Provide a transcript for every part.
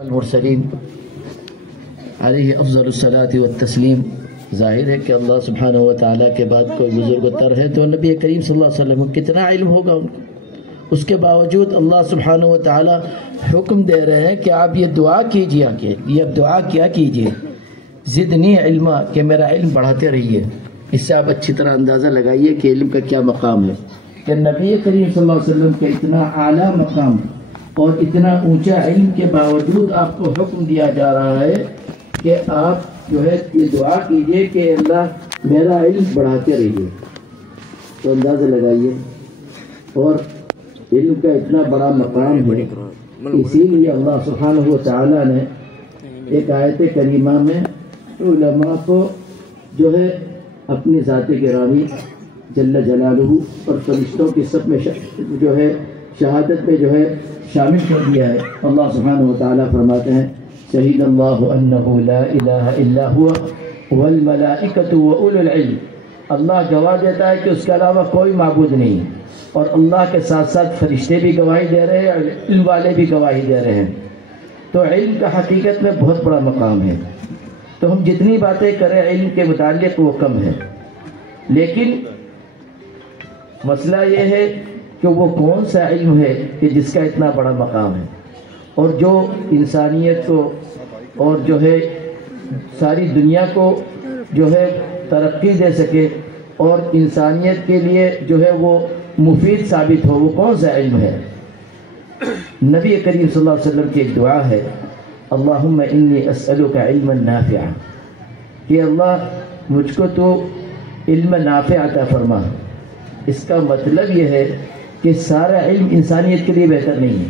المرسلین علیہ افضل الصلاۃ والتسلیم۔ ظاہر ہے کہ اللہ سبحانہ و تعالیٰ کے بعد کوئی بزرگ تر ہے تو نبی کریم صلی اللہ علیہ وسلم کو کتنا علم ہوگا ان کو، اس کے باوجود اللہ سبحانہ و تعالیٰ حکم دے رہے ہیں کہ آپ یہ دعا کیجیے، یہ دعا کیا کیجیے، زدنی علما، کہ میرا علم بڑھاتے رہیے۔ اس سے آپ اچھی طرح اندازہ لگائیے کہ علم کا کیا مقام ہے، کہ نبی کریم صلی اللہ علیہ وسلم کا اتنا اعلیٰ مقام اور اتنا اونچا علم کے باوجود آپ کو حکم دیا جا رہا ہے کہ آپ جو ہے یہ دعا کیجئے کہ اللہ میرا علم بڑھاتے رہیے۔ تو اندازہ لگائیے، اور علم کا اتنا بڑا مقام ہے، اسی لیے اللہ سبحانہ و تعالیٰ نے ایک آیت کریمہ میں علماء کو جو ہے اپنی ذات گرامی جل جلالہ اور فرشتوں کی سب میں جو ہے شہادت میں جو ہے شامل کر دیا ہے۔ اللہ سبحانہ و تعالیٰ فرماتے ہیں شہید اللہ انہ لا الہ الا هو والملائکۃ واولو العلم، اللہ گواہ دیتا ہے کہ اس کے علاوہ کوئی معبود نہیں، اور اللہ کے ساتھ ساتھ فرشتے بھی گواہی دے رہے ہیں اور علم والے بھی گواہی دے رہے ہیں۔ تو علم کا حقیقت میں بہت بڑا مقام ہے، تو ہم جتنی باتیں کریں علم کے متعلق وہ کم ہے، لیکن مسئلہ یہ ہے کہ وہ کون سا علم ہے کہ جس کا اتنا بڑا مقام ہے، اور جو انسانیت کو اور جو ہے ساری دنیا کو جو ہے ترقی دے سکے اور انسانیت کے لیے جو ہے وہ مفید ثابت ہو، وہ کون سا علم ہے؟ نبی کریم صلی اللہ علیہ وسلم کی ایک دعا ہے، اللہم انی اسألک علما نافعا، کہ اللہ مجھ کو تو علم نافع عطا فرما۔ اس کا مطلب یہ ہے کہ سارا علم انسانیت کے لیے بہتر نہیں ہے،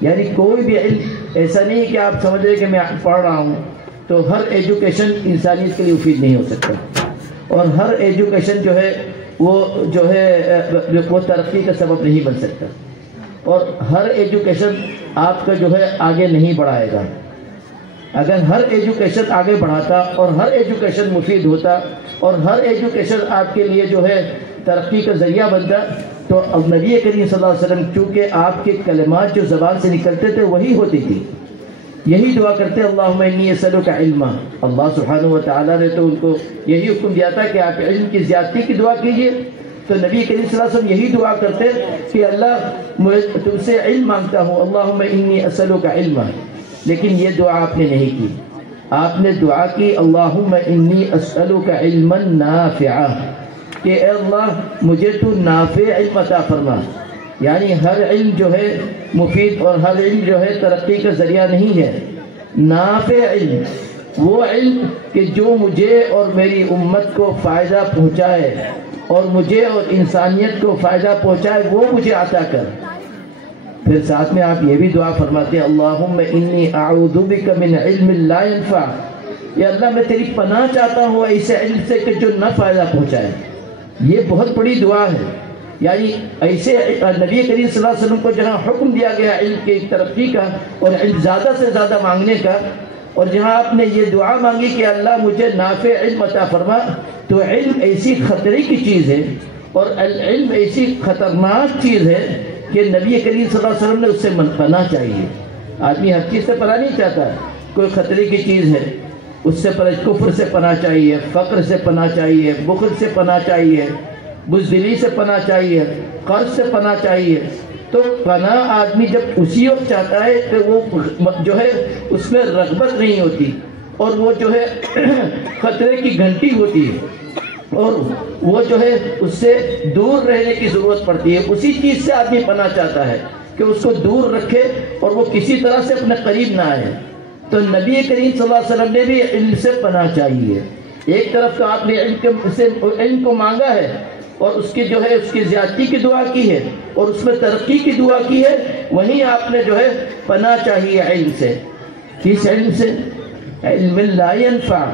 یعنی کوئی بھی علم ایسا نہیں ہے کہ آپ سمجھ رہے کہ میں پڑھ رہا ہوں تو ہر ایجوکیشن انسانیت کے لیے مفید نہیں ہو سکتا، اور ہر ایجوکیشن جو ہے وہ ترقی کا سبب نہیں بن سکتا، اور ہر ایجوکیشن آپ کا جو ہے آگے نہیں بڑھائے گا۔ اگر ہر ایجوکیشن آگے بڑھاتا اور ہر ایجوکیشن مفید ہوتا اور ہر ایجوکیشن آپ کے لیے جو ہے ترقی کا ذریعہ بنتا، تو اب نبی کریم صلی اللہ علیہ وسلم چونکہ آپ کے کلمات جو زبان سے نکلتے تھے وہی ہوتی تھی، یہی دعا کرتے اللہم انی اسألک علما۔ اللہ سبحانہ و تعالیٰ نے تو ان کو یہی حکم دیا تھا کہ آپ علم کی زیادتی کی دعا کیجئے، تو نبی کریم صلی اللہ علیہ وسلم یہی دعا کرتے کہ اللہ میں تم سے علم مانگتا ہوں، اللہم انی اسألک علما، لیکن یہ دعا آپ نے نہیں کی، آپ نے دعا کی اللہم انی اسألک علما نافعا، کہ اے اللہ مجھے تو نافع علم عطا فرما، یعنی ہر علم جو ہے مفید اور ہر علم جو ہے ترقی کا ذریعہ نہیں ہے، نافع علم، وہ علم کہ جو مجھے اور میری امت کو فائدہ پہنچائے اور مجھے اور انسانیت کو فائدہ پہنچائے، وہ مجھے عطا کر۔ پھر ساتھ میں آپ یہ بھی دعا فرماتے ہیں اللہم انی اعوذ بک من علم لا ينفع، یا اللہ میں تیری پناہ چاہتا ہوں ایسے علم سے کہ جو نہ فائدہ پہنچائے۔ یہ بہت بڑی دعا ہے، یعنی ایسے نبی کریم صلی اللہ علیہ وسلم کو جہاں حکم دیا گیا علم کی ترقی کا اور علم زیادہ سے زیادہ مانگنے کا، اور جہاں آپ نے یہ دعا مانگی کہ اللہ مجھے نافع علم عطا فرما، تو علم ایسی خطرے کی چیز ہے اور علم ایسی خطرناک چیز ہے کہ نبی کریم صلی اللہ علیہ وسلم نے اس سے پناہ چاہیے۔ آدمی ہر چیز سے پناہ نہیں چاہتا، کوئی خطرے کی چیز ہے اس سے کفر سے پناہ چاہیے، فقر سے پناہ چاہیے، بخل سے پناہ چاہیے، بزدلی سے پناہ چاہیے، قرض سے پناہ چاہیے۔ تو پناہ آدمی جب اسی وقت چاہتا ہے کہ وہ جو ہے اس میں رغبت نہیں ہوتی، اور وہ جو ہے خطرے کی گھنٹی ہوتی ہے، اور وہ جو ہے اس سے دور رہنے کی ضرورت پڑتی ہے۔ اسی چیز سے آدمی پناہ چاہتا ہے کہ اس کو دور رکھے اور وہ کسی طرح سے اپنے قریب نہ آئے۔ تو نبی کریم صلی اللہ علیہ وسلم نے بھی علم سے پناہ چاہیے۔ ایک طرف تو آپ نے علم کو مانگا ہے اور اس کی جو ہے اس کی زیادتی کی دعا کی ہے اور اس میں ترقی کی دعا کی ہے، وہیں آپ نے جو ہے پناہ چاہیے علم سے۔ کس علم سے؟ علم لا ينفع،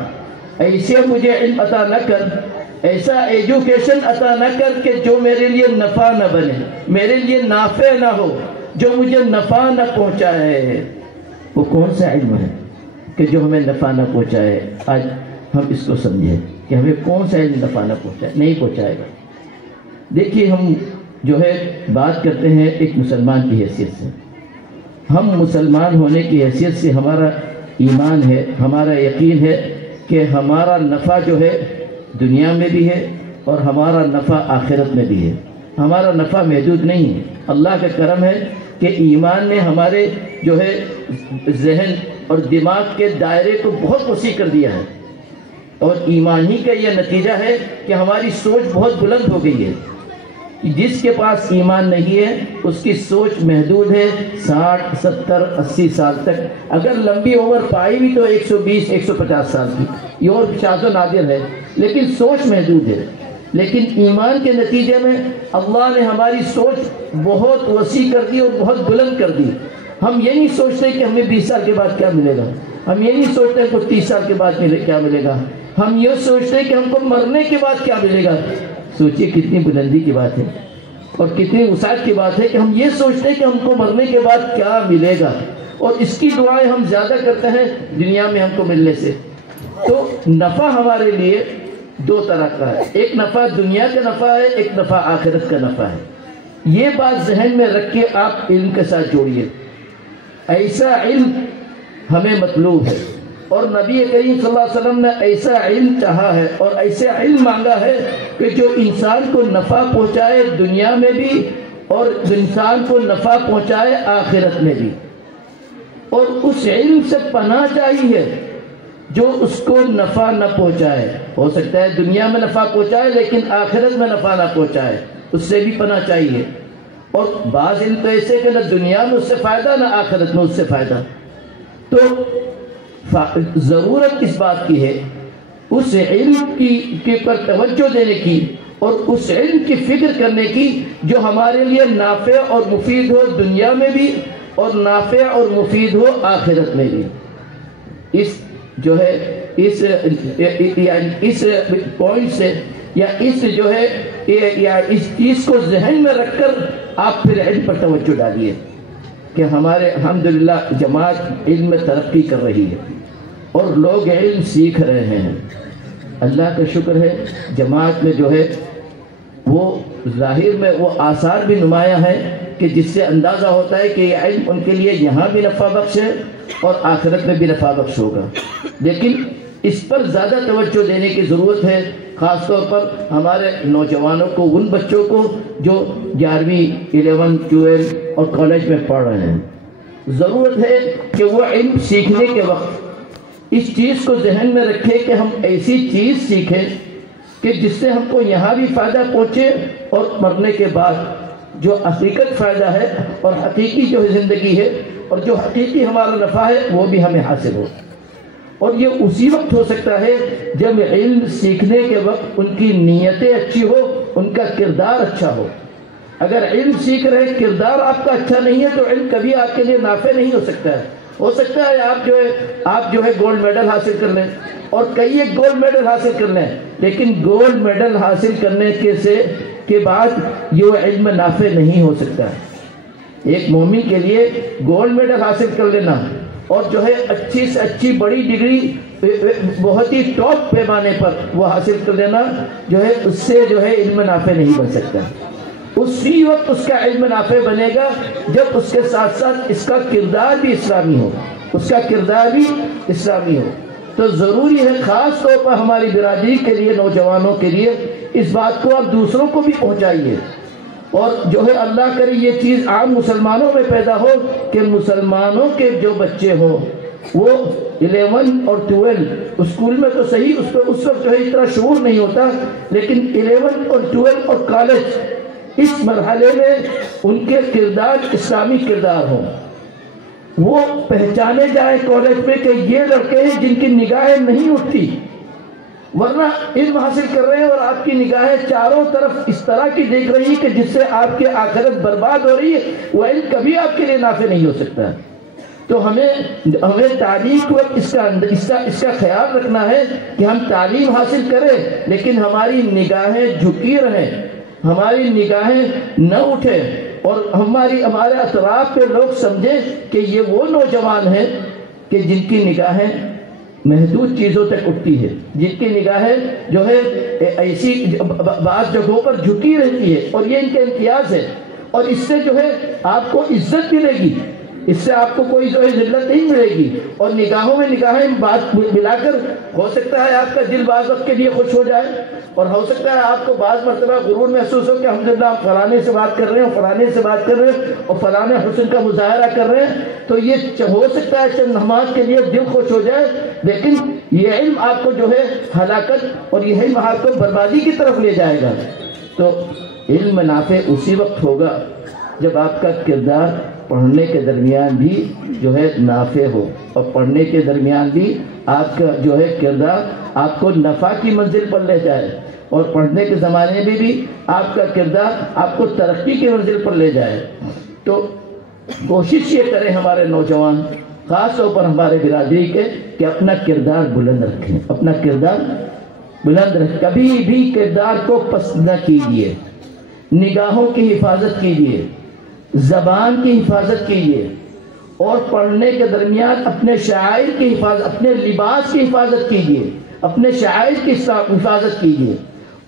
ایسے مجھے علم عطا نہ کر، ایسا ایجوکیشن عطا نہ کر کہ جو میرے لیے نفع نہ بنے، میرے لیے نافع نہ ہو، جو مجھے نفع نہ پہنچائے۔ وہ کون سا علم ہے کہ جو ہمیں نفع نہ پہنچائے؟ آج ہم اس کو سمجھیں کہ ہمیں کون سا علم نفع نہ پہنچائے، نہیں پہنچائے گا۔ دیکھیے ہم جو ہے بات کرتے ہیں ایک مسلمان کی حیثیت سے، ہم مسلمان ہونے کی حیثیت سے ہمارا ایمان ہے، ہمارا یقین ہے کہ ہمارا نفع جو ہے دنیا میں بھی ہے اور ہمارا نفع آخرت میں بھی ہے. ہمارا نفع محدود نہیں ہے. اللہ کا کرم ہے کہ ایمان نے ہمارے جو ہے ذہن اور دماغ کے دائرے کو بہت وسیع کر دیا ہے، اور ایمان ہی کا یہ نتیجہ ہے کہ ہماری سوچ بہت بلند ہو گئی ہے. جس کے پاس ایمان نہیں ہے اس کی سوچ محدود ہے. 60 70 80 سال تک اگر لمبی عمر پائی بھی تو 120 150 سال کی، یہ اور شاذ و نادر ہے، لیکن سوچ محدود ہے. لیکن ایمان کے نتیجے میں اللہ نے ہماری سوچ بہت وسیع کر دی اور بہت بلند کر دی. ہم یہ نہیں سوچتے کہ ہمیں 20 سال کے بعد کیا ملے گا، ہم یہ نہیں سوچتے کہ 30 سال کے بعد کیا ملے گا، ہم یہ سوچتے ہیں کہ ہم کو مرنے کے بعد کیا ملے گا. سوچئے کتنی بلندی کی بات ہے اور کتنی وسعت کی بات ہے کہ ہم یہ سوچتے ہیں کہ ہم کو مرنے کے بعد کیا ملے گا، اور اس کی دعائیں ہم زیادہ کرتے ہیں دنیا میں ہم کو ملنے سے. تو نفع ہمارے لیے دو طرح کا ہے، ایک نفع دنیا کا نفع ہے، ایک نفع آخرت کا نفع ہے. یہ بات ذہن میں رکھ کے آپ علم کے ساتھ جوڑیے. ایسا علم ہمیں مطلوب ہے، اور نبی کریم صلی اللہ علیہ وسلم نے ایسا علم چاہا ہے اور ایسا علم مانگا ہے کہ جو انسان کو نفع پہنچائے دنیا میں بھی اور انسان کو نفع پہنچائے آخرت میں بھی. اور اس علم سے پناہ چاہیے جو اس کو نفع نہ پہنچائے. ہو سکتا ہے دنیا میں نفع پہنچائے لیکن آخرت میں نفع نہ پہنچائے، اس سے بھی پناہ چاہیے. اور بعض علم تو ایسے کہ نہ دنیا میں اس سے فائدہ نہ آخرت میں اس سے فائدہ. تو ضرورت اس بات کی ہے اس علم کی پر توجہ دینے کی اور اس علم کی فکر کرنے کی جو ہمارے لیے نافع اور مفید ہو دنیا میں بھی اور نافع اور مفید ہو آخرت میں بھی. اس جو ہے اس پوائنٹ سے یا اس جو ہے یا اس چیز کو ذہن میں رکھ کر آپ پھر علم پر توجہ ڈالیے کہ ہمارے الحمدللہ جماعت علم میں ترقی کر رہی ہے اور لوگ علم سیکھ رہے ہیں. اللہ کا شکر ہے جماعت میں جو ہے وہ ظاہر میں وہ آثار بھی نمایاں ہیں کہ جس سے اندازہ ہوتا ہے کہ یہ علم ان کے لیے یہاں بھی نفع بخش ہے اور آخرت میں بھی نفع بخش ہوگا. لیکن اس پر زیادہ توجہ دینے کی ضرورت ہے، خاص طور پر ہمارے نوجوانوں کو، ان بچوں کو جو 11ویں 11 12 اور کالج میں پڑھ رہے ہیں. ضرورت ہے کہ وہ علم سیکھنے کے وقت اس چیز کو ذہن میں رکھے کہ ہم ایسی چیز سیکھیں کہ جس سے ہم کو یہاں بھی فائدہ پہنچے اور مرنے کے بعد جو حقیقت فائدہ ہے اور حقیقی جو زندگی ہے اور جو حقیقی ہمارا نفع ہے وہ بھی ہمیں حاصل ہو. اور یہ اسی وقت ہو سکتا ہے جب علم سیکھنے کے وقت ان کی نیتیں اچھی ہو، ان کا کردار اچھا ہو. اگر علم سیکھ رہے کردار آپ کا اچھا نہیں ہے تو علم کبھی آپ کے لیے نافع نہیں ہو سکتا ہے. ہو سکتا ہے آپ جو ہے گولڈ میڈل حاصل کر لیں اور کئی ایک گولڈ میڈل حاصل کر لیں، لیکن گولڈ میڈل حاصل کرنے کے بعد یہ علم نافع نہیں ہو سکتا. ایک مومن کے لیے گولڈ میڈل حاصل کر لینا اور جو ہے اچھی سے اچھی بڑی ڈگری بہت ہی ٹاپ پیمانے پر وہ حاصل کر لینا جو ہے اس سے جو ہے علم نافع نہیں بن سکتا. اسی وقت اس کا علم نافع بنے گا جب اس کے ساتھ ساتھ اس کا کردار بھی اسلامی ہو، اس کا کردار بھی اسلامی ہو. تو ضروری ہے خاص طور پر ہماری برادری کے لیے، نوجوانوں کے لیے اس بات کو آپ دوسروں کو بھی پہنچائیے. اور جو ہے اللہ کرے یہ چیز عام مسلمانوں میں پیدا ہو کہ مسلمانوں کے جو بچے ہوں وہ 11 اور 12 اسکول میں تو صحیح اس وقت جو ہے اتنا شعور نہیں ہوتا، لیکن 11 اور 12 اور کالج اس مرحلے میں ان کے کردار اسلامی کردار ہوں. وہ پہچانے جائیں کالج میں کہ یہ لڑکے ہیں جن کی نگاہیں نہیں اٹھتی، ورنہ علم حاصل کر رہے ہیں اور آپ کی نگاہیں چاروں طرف اس طرح کی دیکھ رہی ہے کہ جس سے آپ کی آخرت برباد ہو رہی ہے. وہ علم کبھی آپ کے لیے نافع نہیں ہو سکتا. تو ہمیں تعلیم کو اس کا خیال رکھنا ہے کہ ہم تعلیم حاصل کریں لیکن ہماری نگاہیں جھکی رہیں، ہماری نگاہیں نہ اٹھیں اور ہمارے اطراف پہ لوگ سمجھیں کہ یہ وہ نوجوان ہیں کہ جن کی نگاہیں محدود چیزوں تک اٹھتی ہے، جن کی نگاہیں جو ہے ایسی بعض جگہوں پر جھکی رہتی ہے، اور یہ ان کے امتیاز ہے. اور اس سے جو ہے آپ کو عزت ملے گی. اس سے آپ کو کوئی جو ہے ذلت نہیں ملے گی، اور نگاہوں میں نگاہیں بات ملا کر ہو سکتا ہے آپ کا دل بعض وقت کے لیے خوش ہو جائے، اور ہو سکتا ہے آپ کو بعض مرتبہ غرور محسوس ہو کہ الحمدللہ آپ فلانے سے بات کر رہے ہیں اور فلانے سے بات کر رہے ہیں اور فلانے حسن کا مظاہرہ کر رہے ہیں، تو یہ ہو سکتا ہے چند لمحات کے لیے دل خوش ہو جائے، لیکن یہ علم آپ کو جو ہے ہلاکت اور یہ علم آپ کو بربادی کی طرف لے جائے گا۔ تو علم نافع اسی وقت ہوگا جب آپ کا کردار پڑھنے کے درمیان بھی جو ہے نافع ہو، اور پڑھنے کے درمیان بھی آپ کا جو ہے کردار آپ کو نفع کی منزل پر لے جائے، اور پڑھنے کے زمانے میں بھی آپ کا کردار آپ کو ترقی کی منزل پر لے جائے۔ تو کوشش یہ کریں ہمارے نوجوان، خاص طور پر ہمارے برادری کے، کہ اپنا کردار بلند رکھیں، اپنا کردار بلند رکھیں، کبھی بھی کردار کو پست نہ کیجیے، نگاہوں کی حفاظت کیجیے، زبان کی حفاظت کیجیے، اور پڑھنے کے درمیان اپنے شعائر کی حفاظت، اپنے لباس کی حفاظت کیجیے، اپنے شعائر کی حفاظت کیجیے۔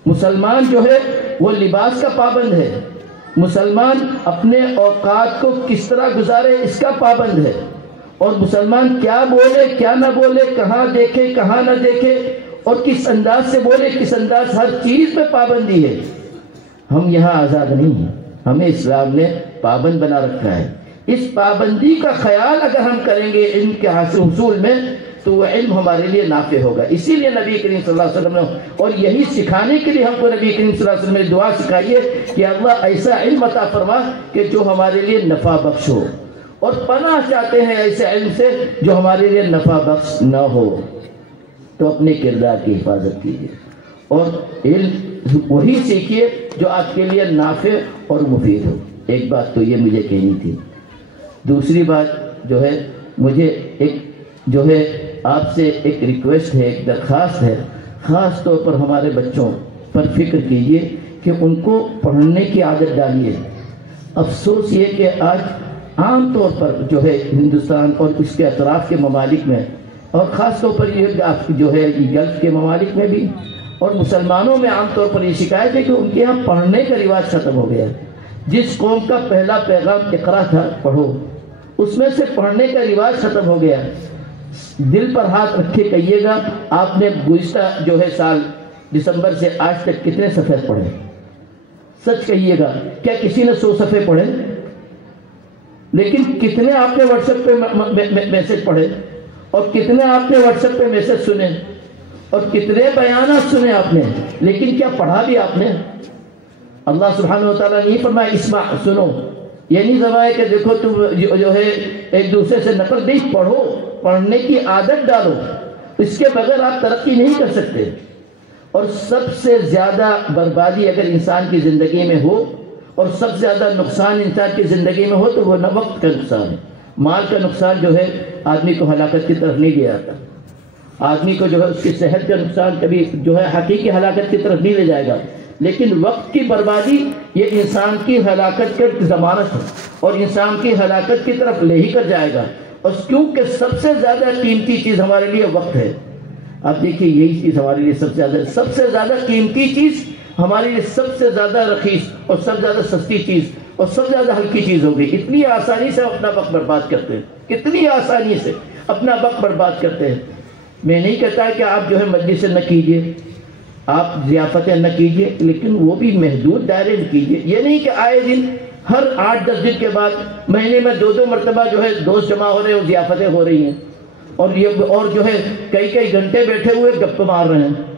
مسلمان جو ہے وہ لباس کا پابند ہے، مسلمان اپنے اوقات کو کس طرح گزارے اس کا پابند ہے، اور مسلمان کیا بولے کیا نہ بولے، کہاں دیکھے کہاں نہ دیکھے، اور کس انداز سے بولے کس انداز، ہر چیز پہ پابندی ہے۔ ہم یہاں آزاد نہیں ہیں، ہمیں اسلام نے پابند بنا رکھا ہے۔ اس پابندی کا خیال اگر ہم کریں گے علم کے حصول میں، تو وہ علم ہمارے لیے نافع ہوگا۔ اسی لیے نبی کریم صلی اللہ علیہ وسلم نے، اور یہی سکھانے کے لیے ہم کو نبی کریم صلی اللہ علیہ وسلم نے دعا سکھائیے کہ اللہ ایسا علم عطا فرما کہ جو ہمارے لیے نفع بخش ہو، اور پناہ چاہتے ہیں ایسے علم سے جو ہمارے لیے نفع بخش نہ ہو۔ تو اپنے کردار کی حفاظت کیجیے، اور علم وہی سیکھیے جو آپ کے لیے نافع اور مفید ہو۔ ایک بات تو یہ مجھے کہنی تھی۔ دوسری بات جو ہے، مجھے ایک جو ہے آپ سے ایک ریکویسٹ ہے، ایک درخواست ہے، خاص طور پر ہمارے بچوں پر فکر کیجئے کہ ان کو پڑھنے کی عادت ڈالیے۔ افسوس یہ کہ آج عام طور پر جو ہے ہندوستان اور اس کے اطراف کے ممالک میں، اور خاص طور پر یہ جو ہے گلف کے ممالک میں بھی، اور مسلمانوں میں عام طور پر یہ شکایت ہے کہ ان کے یہاں پڑھنے کا رواج ختم ہو گیا ہے۔ جس قوم کا پہلا پیغام اقرا تھا، پڑھو، اس میں سے پڑھنے کا رواج ختم ہو گیا۔ دل پر ہاتھ رکھے کہیے گا، آپ نے گزشتہ جو ہے سال دسمبر سے آج تک کتنے صفحے پڑھے؟ سچ کہیے گا، کیا کسی نے 100 صفحے پڑھے؟ لیکن کتنے آپ نے واٹس ایپ پہ میسج پڑھے، اور کتنے آپ نے واٹس ایپ پہ میسج سنے، اور کتنے بیانات سنے آپ نے، لیکن کیا پڑھا بھی آپ نے؟ اللہ سبحانہ وتعالیٰ نے یہ فرمایا اسمع، سنو، یہ نہیں فرمایا کہ دیکھو تم جو ہے ایک دوسرے سے نقل نہیں، پڑھو، پڑھنے کی عادت ڈالو، اس کے بغیر آپ ترقی نہیں کر سکتے۔ اور سب سے زیادہ بربادی اگر انسان کی زندگی میں ہو، اور سب سے زیادہ نقصان انسان کی زندگی میں ہو، تو وہ وقت کا نقصان ہے۔ مال کا نقصان جو ہے آدمی کو ہلاکت کی طرف نہیں لے آتا، آدمی کو جو ہے اس کی صحت کا نقصان کبھی جو ہے حقیقی ہلاکت کی طرف نہیں لے جائے گا، لیکن وقت کی بربادی یہ انسان کی ہلاکت کی ضمانت ہے، اور انسان کی ہلاکت کی طرف لے ہی کر جائے گا۔ اور کیونکہ سب سے زیادہ قیمتی چیز ہمارے لیے وقت ہے۔ آپ دیکھیے یہی چیز ہمارے لیے سب سے زیادہ قیمتی چیز، ہمارے لیے سب سے زیادہ رخیص اور سب سے زیادہ سستی چیز اور سب سے زیادہ ہلکی چیز ہو گئی۔ اتنی آسانی سے اپنا وقت برباد کرتے ہیں، کتنی آسانی سے اپنا وقت برباد کرتے ہیں۔ میں نہیں کہتا کہ آپ جو ہے مجلس نہ کیجیے، آپ ضیافتیں نہ کیجیے، لیکن وہ بھی محدود دائرے میں کیجیے۔ یہ نہیں کہ آئے دن ہر 8-10 دن کے بعد مہینے میں 2 مرتبہ جو ہے دوست جمع ہو رہے ہیں اور ضیافتیں ہو رہی ہیں، اور جو ہے کئی گھنٹے بیٹھے ہوئے گپ مار رہے ہیں۔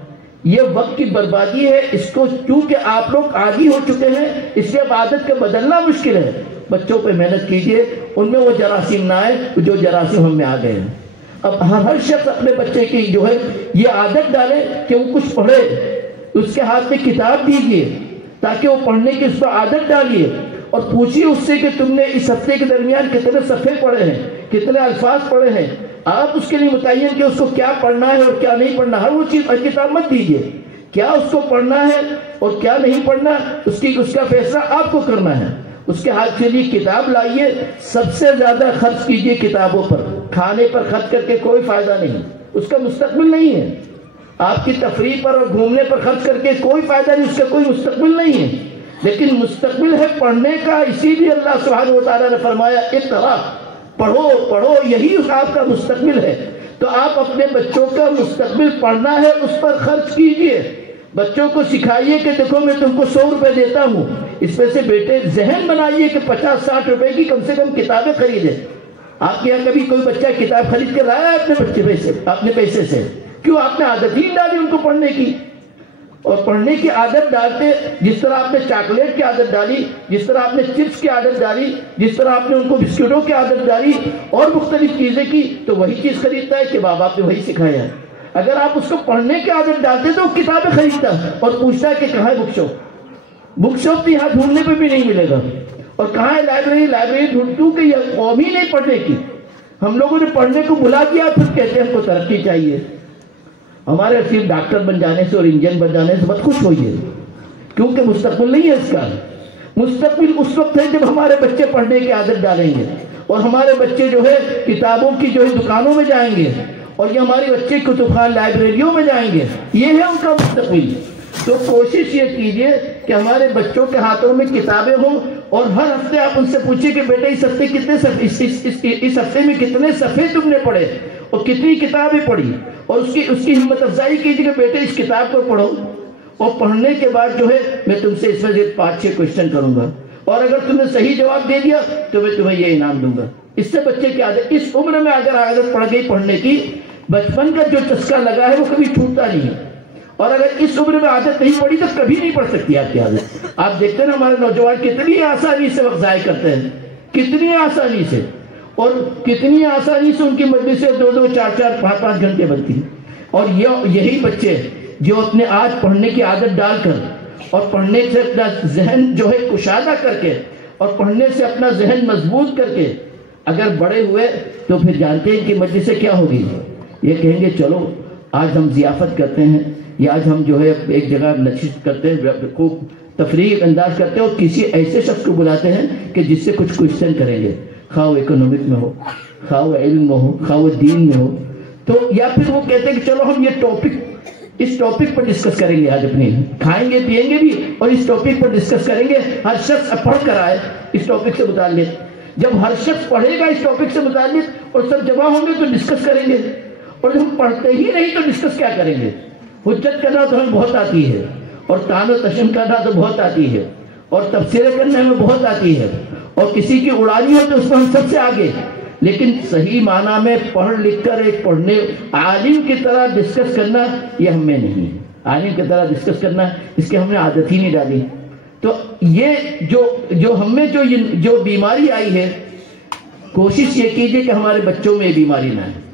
یہ وقت کی بربادی ہے۔ اس کو چونکہ آپ لوگ عادی ہو چکے ہیں، اس لیے اب عادت کو بدلنا مشکل ہے۔ بچوں پہ محنت کیجیے، ان میں وہ جراثیم نہ آئے جو جراثیم ہم میں آ گئے ہیں۔ اب ہر شخص اپنے بچے کی جو ہے یہ عادت ڈالے کہ وہ کچھ پڑھے، اس کے ہاتھ میں کتاب دیجیے تاکہ وہ پڑھنے کی اس پر عادت ڈالیے، اور پوچھیے اس سے کہ تم نے اس ہفتے کے درمیان کتنے صفحے پڑھے ہیں، کتنے الفاظ پڑھے ہیں۔ آپ اس کے لیے متعین کہ اس کو کیا پڑھنا ہے اور کیا نہیں پڑھنا۔ ہر وہ چیز کتاب مت دیجیے، کیا اس کو پڑھنا ہے اور کیا نہیں پڑھنا، اس کا فیصلہ آپ کو کرنا ہے۔ اس کے ہاتھ کے لیے کتاب لائیے، سب سے زیادہ خرچ کیجیے کتابوں پر۔ کھانے پر خرچ کر کے کوئی فائدہ نہیں، اس کا مستقبل نہیں ہے۔ آپ کی تفریح پر اور گھومنے پر خرچ کر کے کوئی فائدہ نہیں، اس کا کوئی مستقبل نہیں ہے۔ لیکن مستقبل ہے پڑھنے کا، اسی لیے اللہ سبحانہ و تعالیٰ نے فرمایا اقرا، پڑھو پڑھو، یہی آپ کا مستقبل ہے۔ تو آپ اپنے بچوں کا مستقبل پڑھنا ہے، اس پر خرچ کیجئے۔ بچوں کو سکھائیے کہ دیکھو میں تم کو 100 روپے دیتا ہوں، اس میں سے بیٹے ذہن بنائیے کہ 50-60 روپے کی کم سے کم کتابیں خریدیں۔ آپ کے یہاں کبھی کوئی بچہ کتاب خرید کر لایا ہے اپنے پیسے سے؟ کیوں؟ آپ نے عادت ہی نہیں ڈالی ان کو پڑھنے کی۔ اور پڑھنے کی عادت ڈالتے، جس طرح آپ نے چاکلیٹ کی عادت ڈالی، جس طرح آپ نے چپس کی عادت ڈالی، جس طرح آپ نے ان کو بسکٹوں کی عادت ڈالی اور مختلف چیزیں کی، تو وہی چیز خریدتا ہے کہ باپ آپ نے وہی سکھایا ہے۔ اگر آپ اس کو پڑھنے کی عادت ڈالتے تو وہ کتابیں خریدتا ہے اور پوچھتا ہے کہ کہاں ہے بک شاپ؟ بک شاپ تو یہاں ڈھونڈنے پہ بھی نہیں ملے گا۔ اور کہاں ہے لائبریری ڈھونڈتوں کہ یہ قوم ہی نہیں پڑھنے کی۔ ہم لوگوں نے پڑھنے کو بلا دیا، پھر کہتے ہیں ہم کو ترقی چاہیے۔ ہمارے صرف ڈاکٹر بن جانے سے اور انجن بن جانے سے بس خوش ہوئیے، کیونکہ مستقبل نہیں ہے اس کا۔ مستقبل اس وقت ہے جب ہمارے بچے پڑھنے کی عادت ڈالیں گے اور ہمارے بچے جو ہے کتابوں کی جو ہے دکانوں میں جائیں گے، اور یہ ہمارے بچے کتب خان لائبریریوں میں جائیں گے، یہ ہے ان کا مستقبل۔ تو کوشش یہ کیجئے کہ ہمارے بچوں کے ہاتھوں میں کتابیں ہوں، اور ہر ہفتے آپ ان سے پوچھیں کہ بیٹا اس ہفتے کتنے صفحے، اس ہفتے میں کتنے صفحے تم نے پڑھے اور کتنی کتابیں پڑھی، اور اس کی ہمت افزائی کیجئے کہ بیٹے اس کتاب کو پڑھو، اور پڑھنے کے بعد جو ہے میں تم سے اس میں 5-6 کوشچن کروں گا، اور اگر تم نے صحیح جواب دے دیا تو میں تمہیں یہ انعام دوں گا۔ اس سے بچے کی عادت، اس عمر میں اگر عادت پڑ گئی پڑھنے کی، بچپن کا جو چسکا لگا ہے وہ کبھی چھوٹتا نہیں ہے۔ اور اگر اس عمر میں عادت نہیں پڑی تو کبھی نہیں پڑھ سکتی آپ کی عادت۔ آپ دیکھتے ہیں نا ہمارے نوجوان کتنی آسانی سے وقت ضائع کرتے ہیں، کتنی آسانی سے، اور کتنی آسانی سے ان کی مجلس سے 2-2, 4-4, 5-5 گھنٹے بنتی ہیں۔ اور یہی بچے جو اپنے آج پڑھنے کی عادت ڈال کر اور پڑھنے سے اپنا ذہن جو ہے کشادہ کر کے اور پڑھنے سے اپنا ذہن مضبوط کر کے اگر بڑے ہوئے تو پھر جانتے ہیں کہ مجلس سے کیا ہوگی، یہ کہیں گے چلو آج ہم ضیافت کرتے ہیں، یا آج ہم جو ہے ایک جگہ نشست کرتے ہیں، خوب تفریح انداز کرتے ہیں اور کسی ایسے شخص کو بلاتے ہیں کہ جس سے کچھ کوشچن کریں گے، خواہ وہ اکنومک میں ہو، خواہ وہ علم میں ہو، خواہ وہ دین میں ہو۔ تو یا پھر وہ کہتے ہیں کہ چلو ہم اس ٹاپک پر ڈسکس کریں گے، آج اپنے کھائیں گے پیئیں گے بھی اور اس ٹاپک پر ڈسکس کریں گے۔ ہر شخص پڑھ کر آئے اس ٹاپک سے متعلق۔ جب ہر شخص پڑھے گا اس ٹاپک سے متعلق اور سب جمع ہوں گے تو ڈسکس کریں گے، اور جب ہم پڑھتے ہی نہیں تو ڈسکس کیا کریں گے؟ حجت کرنا تو ہمیں بہت آتی ہے، اور تان و تشن کرنا تو بہت آتی ہے، اور تفسیریں کرنا ہمیں بہت آتی ہے، اور کسی کی اڑانی ہو تو اس میں ہم سب سے آگے۔ لیکن صحیح معنی میں پڑھ لکھ کر ایک پڑھنے عالم کی طرح ڈسکس کرنا یہ ہم میں نہیں ہے۔ عالم کی طرح ڈسکس کرنا اس کی ہم نے عادت ہی نہیں ڈالی۔ تو یہ جو ہم میں جو بیماری آئی ہے، کوشش یہ کیجئے کہ ہمارے بچوں میں یہ بیماری نہ ہے،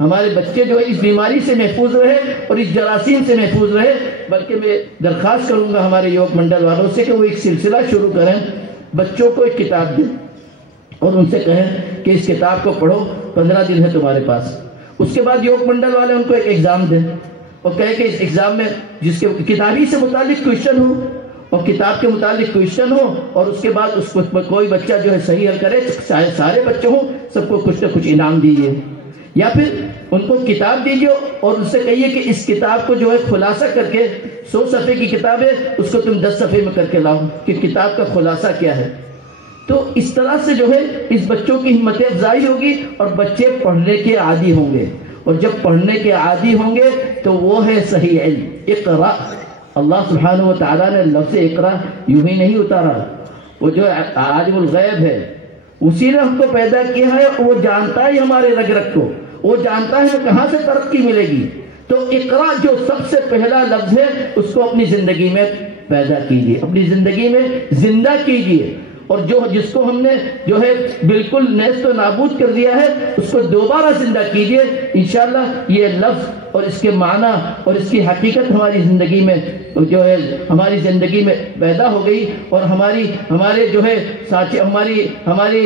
ہمارے بچے جو ہے اس بیماری سے محفوظ رہے اور اس جراثیم سے محفوظ رہے۔ بلکہ میں درخواست کروں گا ہمارے یوگ منڈل والوں سے کہ وہ ایک سلسلہ شروع کریں، بچوں کو ایک کتاب دیں اور ان سے کہیں کہ اس کتاب کو پڑھو، 15 دن ہے تمہارے پاس۔ اس کے بعد یوگ منڈل والے ان کو ایک ایگزام دیں اور کہیں کہ اس ایگزام میں جس کے کتابی سے متعلق کوئسچن ہو اور کتاب کے متعلق کوئسچن ہو، اور اس کے بعد اس کو کوئی بچہ جو ہے صحیح حل کرے، سارے بچے ہوں سب کو کچھ نہ کچھ انعام دیجیے، یا پھر ان کو کتاب دیجیے اور ان سے کہیے کہ اس کتاب کو جو ہے خلاصہ کر کے 100 صفحے کی کتاب ہے اس کو تم 10 صفحے میں کر کے لاؤ کہ کتاب کا خلاصہ کیا ہے۔ تو اس طرح سے جو ہے اس بچوں کی ہمت افزائی ہوگی اور بچے پڑھنے کے عادی ہوں گے، اور جب پڑھنے کے عادی ہوں گے تو وہ ہے صحیح علم۔ اقرا، اللہ سبحانہ و تعالیٰ نے لفظ اقرا یوں ہی نہیں اتارا، وہ جو عالم الغیب ہے اسی نے ہم کو پیدا کیا ہے، وہ جانتا ہے ہمارے رگ رگ کو، وہ جانتا ہے کہاں سے ترقی ملے گی۔ تو اقرا جو سب سے پہلا لفظ ہے اس کو اپنی زندگی میں پیدا کیجیے، اپنی زندگی میں زندہ کیجیے، اور جس کو ہم نے جو ہے بالکل نیست و نابود کر دیا ہے اس کو دوبارہ زندہ کیجیے۔ انشاءاللہ یہ لفظ اور اس کے معنی اور اس کی حقیقت ہماری زندگی میں جو ہے ہماری زندگی میں پیدا ہو گئی، اور ہمارے جو ہے ہماری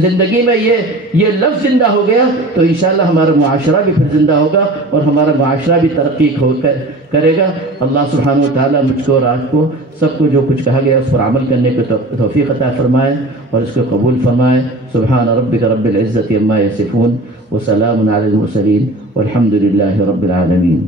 زندگی میں یہ لفظ زندہ ہو گیا تو انشاءاللہ ہمارا معاشرہ بھی پھر زندہ ہوگا اور ہمارا معاشرہ بھی ترقی کرے گا۔ اللہ سبحانہ و تعالیٰ مجھ کو اور آپ کو سب کو جو کچھ کہا گیا اس پر عمل کرنے کو توفیق عطا فرمائے اور اس کو قبول فرمائے۔ سبحان ربک رب العزت عما یصفون وسلام علی المرسلین والحمد للہ رب العالمین۔